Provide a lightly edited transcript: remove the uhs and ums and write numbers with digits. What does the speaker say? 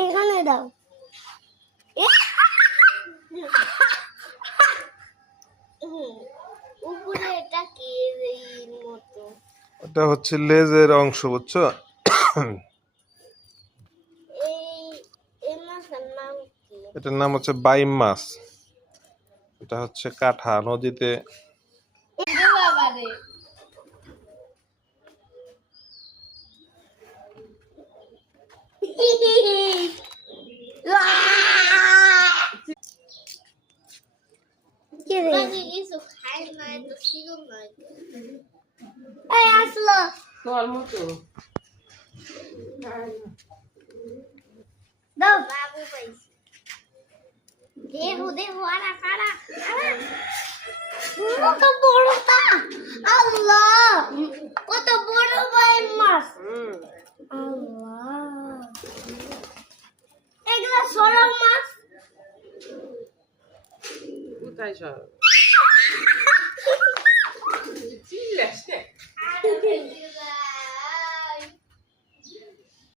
এখানে দাও। উপরে এটা কি এর মতো? এটা হচ্ছে লেজের অংশ, বুঝছো? এই মাছের নাম কি? এটার নাম হচ্ছে বাইম মাছ। এটা হচ্ছে কাঠা নদীতে। বাবারে কিছু খাই না, তো শিরম নয়। এই আসলো তোর মতো দাও বাবু পাইছি। দেহু আরা কারা কত বড়টা! আল্লাহ, কত বড় ভাই মাছ! আল্লাহ, এগুলা সরল মাছ। কোথায় সব চিল্লাস